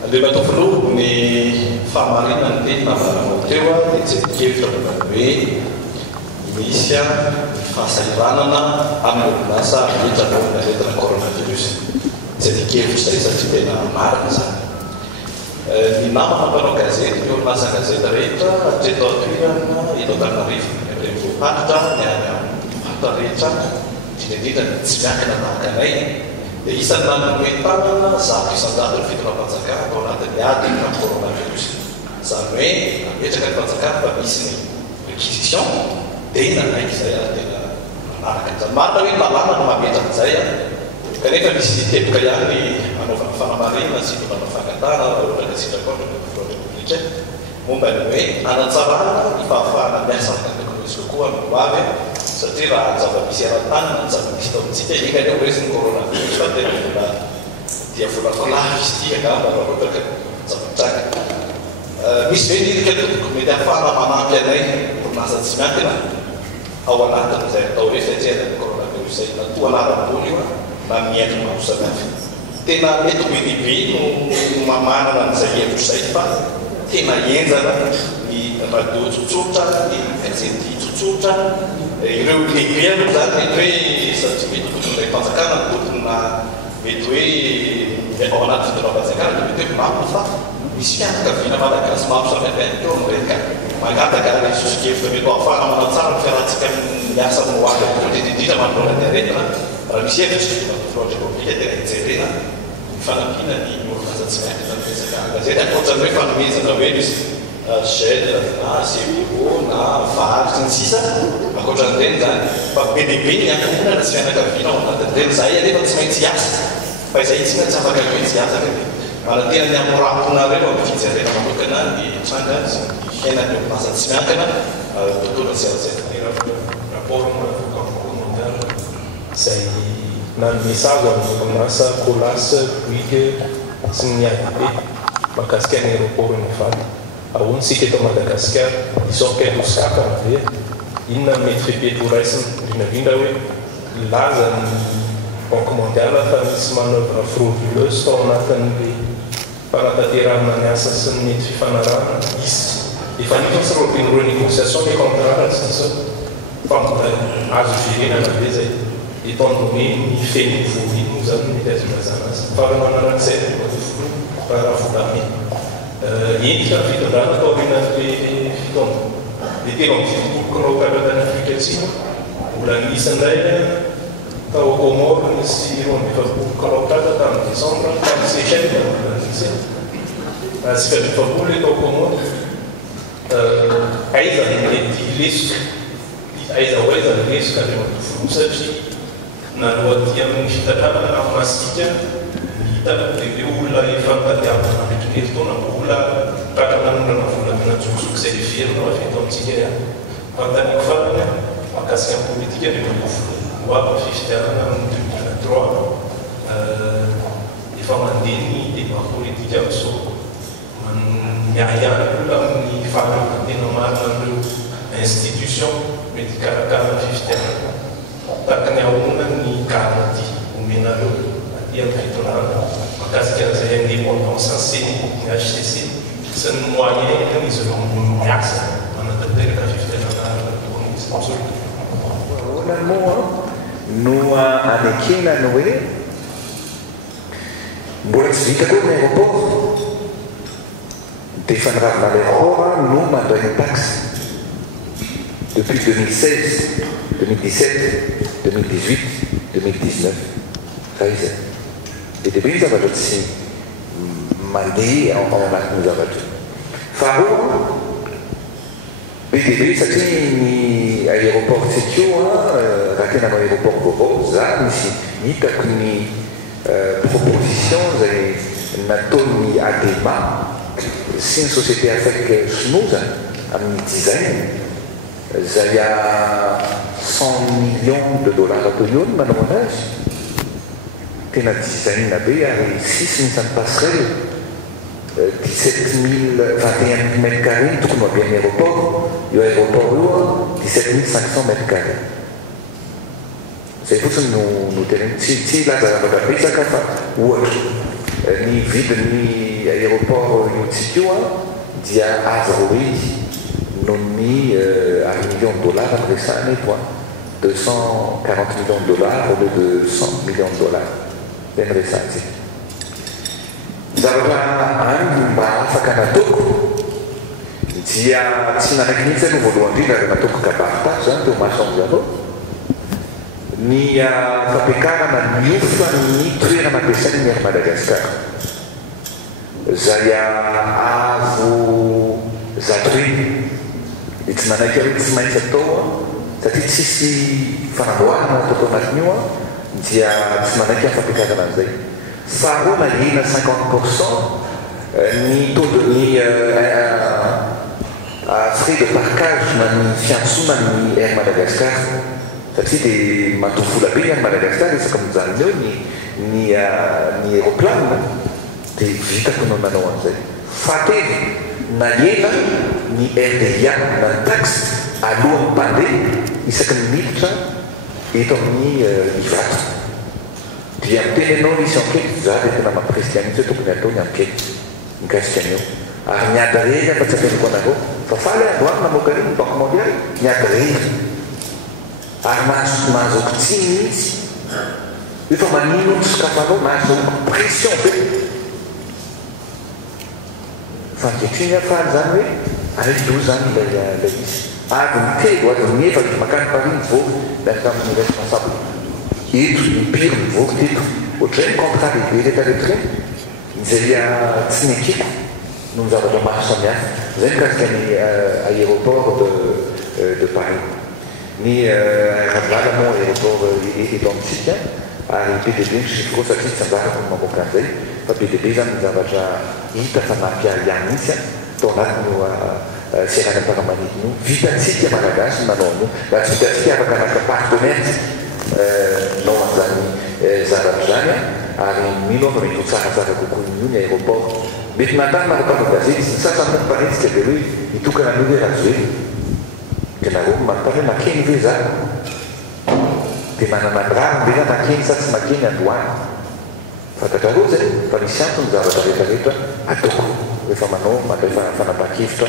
Andreo Tofolo ny fahamarinana ny navanao teo dia jelikevitra momba hoe misy fahasahiranana amin'ny orinasa mitranao na retina coronavirus. Jelikevitra izay satria tena marina zany. Ny namana mpanao gazety, ny orinasa gazety rehetra hatreto atoirana eto Antananarivo rehefa ny any amin'ny faritra rehetra indrindra tsy miankina tahaka anay. Dia isan'ny nanomentanana zato isan-jato ny fitona-panjakana ao anatin'ny adiny na coronavirus. Izany hoe apetraka ny panjakana fa misy ny réquisition dia nanaiky izay tena manaraka an'izany. Marina hoe lalàna no mametraka an'izay kanefa misy teboka ihany anaovana fanamarinana sy anaovana fangatahana ohatra ny sitrapontra ny republika momba ny hoe anatsarana ny fahafahana miasa amin'ny teknôlôjia kokoa amin'ny hoavy satria raha zava-misy ara-tanana ny zava-misy tao amintsika eka ny hoe sy ny coronavirus fa tena vola dia vola kolafy izy ity angamba raha ohatra zava-traka. Misy hoe nirika toboko mety ahafahana manampy anay orinasa tsy miankina ao anatin'izay atao hoe fiatrehana ny coronavirus zay na toa anaram-bolo io na miaintra maro samihafa. Tena mety hoe lehibe no mamanana an'izay hevitra izay fa tena enjana ny radio tsotsotra, ny gazety tsotsotra, ireo lehibe aloha zany mety hoe satria mety tokony panjakana tokony na mety hoe ao anaty fitona-panjakana dia mety hoe maro fa misy fianakaviana malagasy maro samihafa ihany keo amin'ireny ka mangataka ny sosokevitra mety ho ahafahana manatsara ny fiarahantsika miasa no hoavy indrindra manoloana ny aretina raha misy hevitra Flora Republika dia hijerena ny fanampiana ny orinasa tsy miankina ny resaka gazety ankoatrany hoe fanomezana hoe misy gel na CPO na vary sy ny sisa ankoatran'ireny zany fa be lehibe ny ankohona na tsy fianakaviana ao anatin'ireny zay anefa tsy maintsy hiasa fa izay tsy maintsy afaka hoe tsy hiasa manantena ny amoraponareo amin'ny fijerena manokana ny tranga sy ny fiainany orinasa tsy miankina tontolo sy arzeny rapport zay na ny message amin'ny orinasa Colas Bouygues sy ny ADP mahakasika ny aéroport ny Vato ahoana sika eto Madagasikara isorokely osaka ave inona mety fipeto raisina indrindrandrindra hoe laza ny banque mondiale fa misy manœuvre frauduleuse tao anatin'le fanatanterahana ny asa sy ny mety fifanarahana izy efa nifasy roapiny renégociation les contrats sy fa mbola azo firenana be zay étant donné ny feny voaino zany mety azonazana azy fa mananan'izay raha volamy endrika ny fitondrana atao arinan'le fitondra dia tena amin'ny kilomètre Afrika Atsimo mbola nisy indray tao Comore nisy kilomètre tamin'ny décembre tamin'ny Seychelles mbola nisy sy fadifabolo tao Comore aiza mety lesika aiza ho aiza ny lesika le madofolo satria naloaty amin'ny fitandrana na masika hitana dia olona efa mitadiavana nametrikely taona olona rakananondrana volamina jojoky izay le verina afeto amintsika ihany fantaniko farany mahakasika amin'ny politika ny madofolo hoava fifidianana amin'ny 2023 efa mandeha ny débat politika amin'izao miahihany olona amin'ny fahamanantena marina amin'ireo institution mety karakara fifidianana tahaka ny ahoana ny garantie omenareo aty amin'ny fitondrana mahakasika an'izay indépendance enseigne ny HCC sy ny moyen izy ireo miasa manatanteraka fifidianana ahoana moa no anekenany hoe mbola tsy vita koa ny aéroport dia efa niravina l'aéroport no mandray ny taxe depuis 2016, 2017, 2018, 2019 raha izay dia dia be ny zavatra tsy mandeha ao anatin'ny zavatra faharoa be dia be satria ny aéroport tsykio raha tena amin'ny aéroport vaovao za misy hitako ny proposition zay nataon'ny ADEMA sy ny société afrique sinoza amin'ny design zay a 100 millions de dollars atao eo ny manao anazy tena design be ary 6 nisany passerelle 21 mètres carrés tokony aby amin'ny aéroport io aéroport io 17 500 mètres carrés zay fotsiny no teneny tsy lazavabetraka fa ohatra ny vidin'ny aéroport io tsika io a dia azo roidy no ny $1 million amresahany eto a $240 millions au lieu de $100 millions zay ny resantsika zavatra any mba afaka nataoko dia tsy nanaiky mihitsy aloha voalohany indrindra ary nataoko kabaritazo zany teo masonzareo ny fampiakarana miofa ny toerana ampiasainy ny ary Madagasikara zay avo zato iny tsy nanaiky aloha tsy maintsy atao satria tsisy fanamboarana ataoko anatin'io dia tsy manaiky amin'ny fampiakarana an'izay faharoa nahena 50% ny todony frais de parkage na ny fiantsona ny Air Madagascar satria dia matovola be ny Air Madagascar resaka mijanona eo ny aéroplane dia vitako no nanao an'izay fahatelo nahena ny RDA na ny taxe alohan'ny mpandeha isaky ny miditra eto amin'ny ivato dia miteny ianao nisy enquête za dia tena mampikrestianitsy hoe tokony atao ny enquête mikasika an'io ary miady rery fa tsy apeniko anareo fa faly androany namoaka reny ny banque mondiale miady rery ary nahazoako tsiny mihitsy efa manino ny sokafanao nahazoako pression be fa ankehitriny afaly zany hoe allo zany lay izy avy mitelo avy miefatra makany Paris mivory miaraka amin'ny responsable eto mipiro mivory teto ohatrany contrat lehibe rehetrarehetra reny izay tsy nekiko no ny zavatra maro samihafa zay mikasika ny aéroport de Paris ny rahavala moa aéroport eto amintsika ary PDB ny chiffre satria tsy anjarako ny mamoaka an'izay fa PDB zany ny zavatra hita fa nampiariany mihitsy tao anatiny serana am-paramanidiny io vitatsika malagasy nanao an'io raha tsy vitatsika afaka anaka partenaire nao an'izany zavatra zany ary mino afa mety ho tsaratsara kokoa io ny aéroport mety natana narotana gazety sy sasany mamparetsika dia hoe hitokana an'io hoe raha zoe dia nareo mampare makeny ve za dia manana rarombe na makeny sa tsy makeny androany fantatrareo zay fa misy antony zavatra rehetrarehetra ataoko rehefa manao mandray fanapakevitra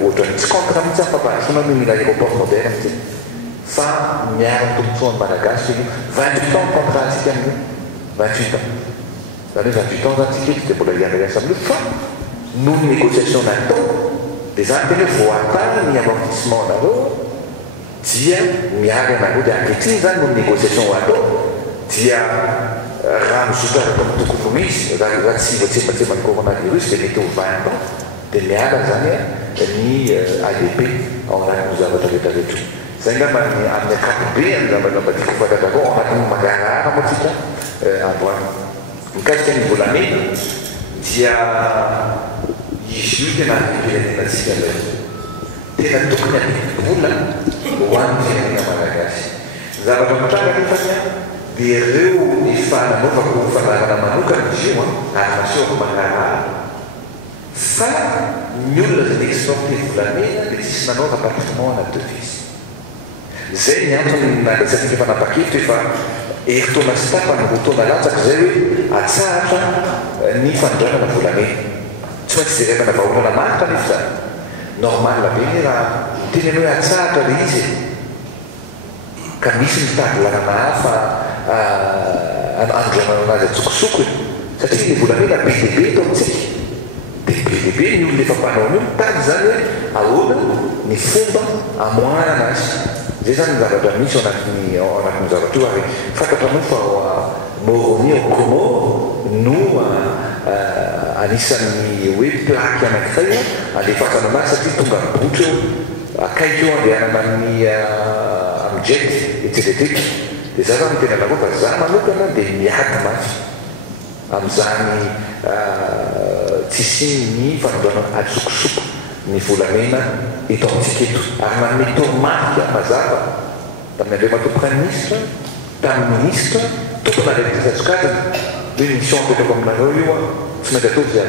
ohatrany tsy contre mihitsy fampahasona no mila aéroport moderne ty fa miara tombontsoan'ny malagasy io 28 ans contrat antsika amin'io 28 ans zany hoe 28 ans zany tsiketo dia mbola iandraiasa amin'io fa no ny négociation natao dia zany tena hoe voatany ny amortissement nareo dia miary anareo dia ankehitriny zany no ny négociation atao dia raha mizotraraka amin'ny tokony misy raha tsy voatsembatsemban'ny coronavirus dia mety ho 20 ans dia miara zany ny ADP ao anatin'ny zavatra rehetrarehetra zay ngamba amin'ny akapobeany zavatra mba tiako fantatrako ao anatin'ny magarahara moa tsika androany mikasika ny volamena dia izy io tena firenenantsika zay tena tokony apivola ho an'ny firenena malagasy zavatra matranga nefanya dia ireo efa nanaovako fanarana manokana izy io ary masehoako magarahara fa ny olona zay exporté volamena dia tsisy nanao rapartement na devise zay ny antony nalatsika efa napakevitra efa eritaona sy tapany rotaona latsaka zay hoe atsahatra ny fanondranana volamena tsy maintsy jerevana vahoana maritra nefa zany normal be ny raha teny hoe atsahatra le izy ka misy mitady lalana hafa androanana anazy atsokosoko satria ny volamena be dia be tao amintsika dia be dia be ny olona efa mpanao an'io mitady zany hoe ahoana ny fomba amoanana azy zay zany ny zavatra misy ao anatin'ny zavatra io ary fantatranao fa Moroni au Comore no anisan'ny hoe plaky anankiray alefasana anazy satria tonga mibotra eo akaiky eo andehanana amin'ny jet etseteteka dia za zany tena nareo fa za manokana dia miady mafy amin'izany tsisy ny fanondrana atsokosoko ny volamena eto amintsika eto ary manome tormarika mazava tamin'ny andriamato prime ministre tamin'ny ministre tompona retrasasokajana hoe mission apetrako aminareo io tsy maintsy atao dia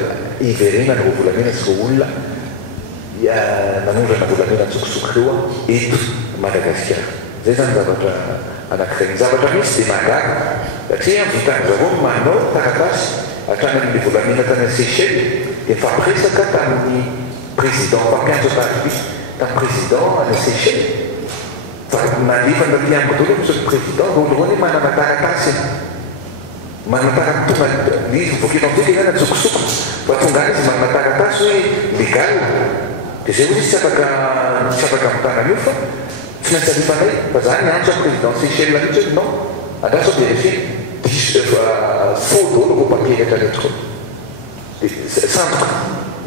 iverena ny volamena sy ro olona manondrana volamena atsokosoko reo eto Madagasikara zay zany zavatra anakireny zavatra misy dia mahagaga satria vitan'zareo manao taratasy hatrany amin'ny volamena tany Seychelles dia fampiresaka tamin'ny président mpampianjo taribis tamin'ny président any Seychelles fa nalefa natiamiko dolo misy président voalohany manana taratasy manana taratasy izy voakenao teka zany atsokosoko fa tonga izy manana taratasy hoe légal dia zay hoe izy tsy afaka mitana io fa tsy maintsy alifanay fa zany antso amin'ny président Seychelles mihitsy hoe non andraso vérifier faux dolo vo papier rehetrarehetra dia sandoka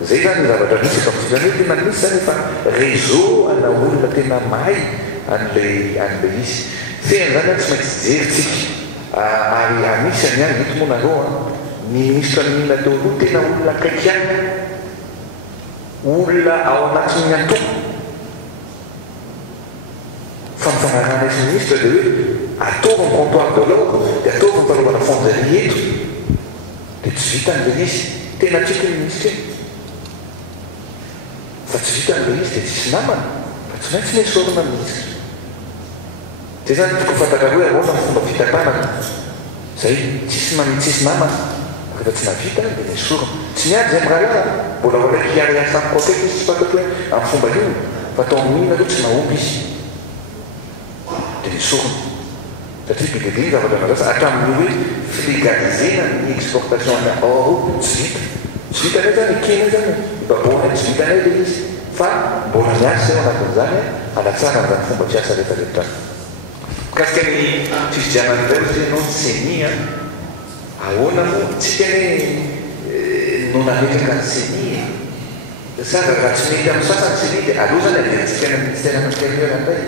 zay zany zavatra misy efa zany hoe tena misy zany fa réseau ana olona tena mahay an'le izy fena zany tsy maintsy jeritsika ary anisany any hito moa nareo ny ministre mihina teo aloha tena olona akaiky any olona ao anatin'ny antoko fa mifanarana izy ministre dia hoe ataovy ny comptoir de l'eau dia ataovy ny fanaovana fonderie eto dia tsy vita an'le izy tena tiako ny ministre fa tsy vita an'le izy dia tsisy namana fa tsy maintsy misy orona ministre zay zany tiako fantaka hoe ahoana ny fomba fitantanana zay tsisy namana rehefa tsy navita dia misy orona tsy miady zay mirahalaha mbola oaraiky hiariasa amiko akaiky izy tsy fantako hoe amin'ny fomba io fa atao amin'ina aloha tsy mahomby izy dia misy orona satria bibediny zavatra mazasa hatramin'ny hoe flégalisena ny exportation any or tsy vita nay zany ekena zany baboana tsy vitanay le izy fa mbola miasa eo anatin'izany anatsara n'izany fomba fiasa rehetrarehetra kasika ny fifidianany zay hoe nao seni ahoana moa tsika hoe no nametraka ny seni saka raha tsy mety amin'ny sasany seni dia aloha zany averitsika ny ministère intérieur anday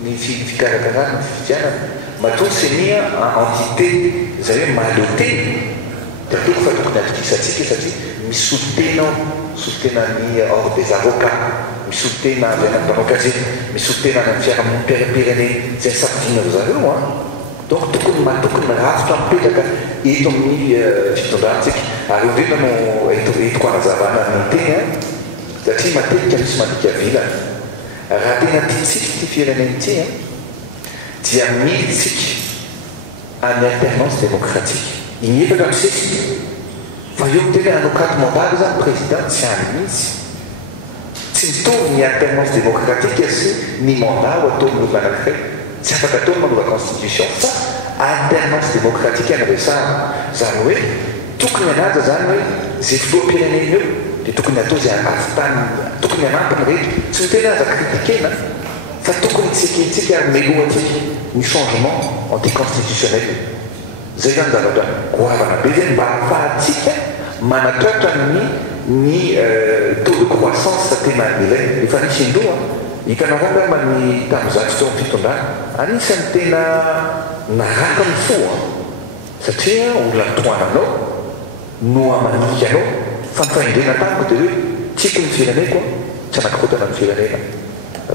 ny fikarakarana ny fifidianana matoa seni entité zay hoe malote dia atoko fa tokony atokisatsika satria misotenao sotenany ordre des avocats misotena avy any mpanao gazety misotena any amin'ny fiarahamonimpireneny zay safidianao zareo donc tokony rafitra mipetraka eto amin'ny fitondrantsika ary indrindra no etiko anazavana ny teny satria matetika misy mandika vilana raha tena tiatsika ty fireneny ty dia miditsika any alternance démocratique inefaka misesika fa eo tena anokaty mandaly zany président tsy any mihitsy tsy mitovy ny alternance démocratique sy ny mandat ho ataony olona anankiray tsy afaka ataony manova constitution fa alternance démocratique anyresana zany hoe tokony anaja zany hoe zay filoam-pireneny eo dia tokony atao zay afitany tokony anampiny rehetra tsy mitena aza kritikena fa tokony tsikitsika ary melohatsika ny changement anticonstitutionnel zay zany zavatra goavana be zay mba ahafahatsika manatratra ny taux de croissance tena ilay efa nisy indroa hitanareo ngamba ny tamin'izany fotoana fitondrana anisany tena naraka ny fo satria olona toananao no amanikanao fa nifaindrena tamiko dia hoe tiako ny fireneko tsy anakikotana ny firenena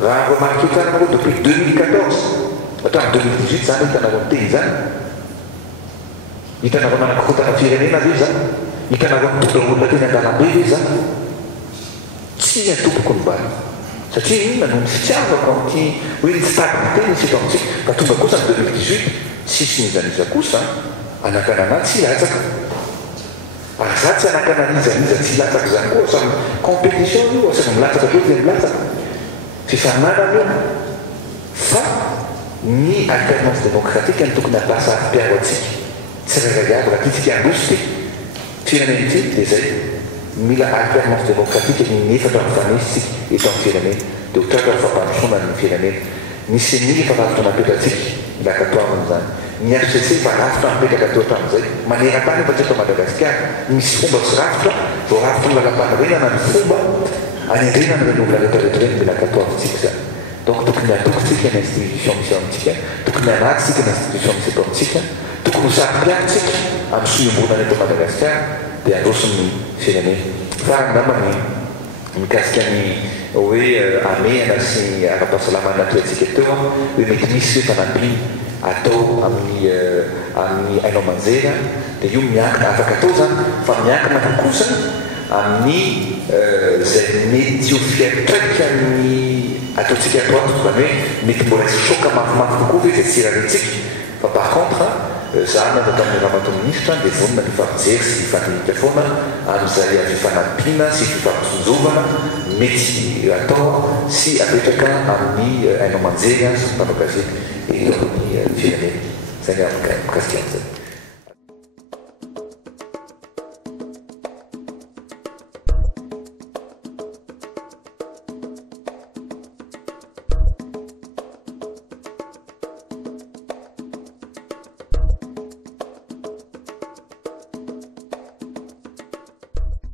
raha remarque tsara nareo depuis 2014 hatramin'ny 2018 zany hitanareo ny teny zany hitanareo nanakikotana firenena ve zany hitanareo mitondra olona teny an-dalambe ve zany tsy atopoko ny bala satria inona no ny fitiavako amty hoe ny stabilité nisy eto amintsika fa tonga kosa ny 2018 tsisy nizaniza kosa anakanana tsy latsaka ary za tsy anakananizaniza tsy latsaka zany koa samy compétition io asaky milatsaka be zay milatsaka fifanarana io fa ny alternance démocratique ny tokony ampasa ampiaro atsika tsy raraiavy raha tiatsika andosy ty fireneny ty dia zay mila alternance démocratique nefatra mifanesitsika eto amin'ny firenena dia hotratra ny fampandrosoana ny firenena ny seni efa rafitra napetratsika milakatoaminy zany ny RCC efa rafitra napetraka teo hatramin'izay maneran-tany efa tsy eto Madagasikara misy fomba tsy rafitra vao rafitra ny lalam-panorenana ny fomba anendrenana reny olona rehetrarehetra reny milakatoavintsika zany donc tokony atokitsika ny institution misy amintsika tokony anatsika ny institution misy eto amintsika tokony hosarym-piakotsika amin'ny soimbonana eto Madagasikara dia androsony firenena fa namany mikasika ny hoe ameana sy ara-pahasalamana toetsika teo hoe mety misy hoe fanampiny atao amin'ny hainao manjera dia io miankina afaka atao zany fa miankina kokosa amin'ny zay mety ho fiatraika ny ataontsika atoato zany hoe mety mbola tsy choka mafimafy kokoa ve zay tsirarentsika fa par contre za nana tamin'ny ramato ministra dia vonona mifampijery sy mifandinika foana amin'izay fifanampiana sy fifampisonjovana mety atao sy apetraka amin'ny haino amanjeny sy mpanao gazety eto amin'ny firenena zay ny mikasika an'izay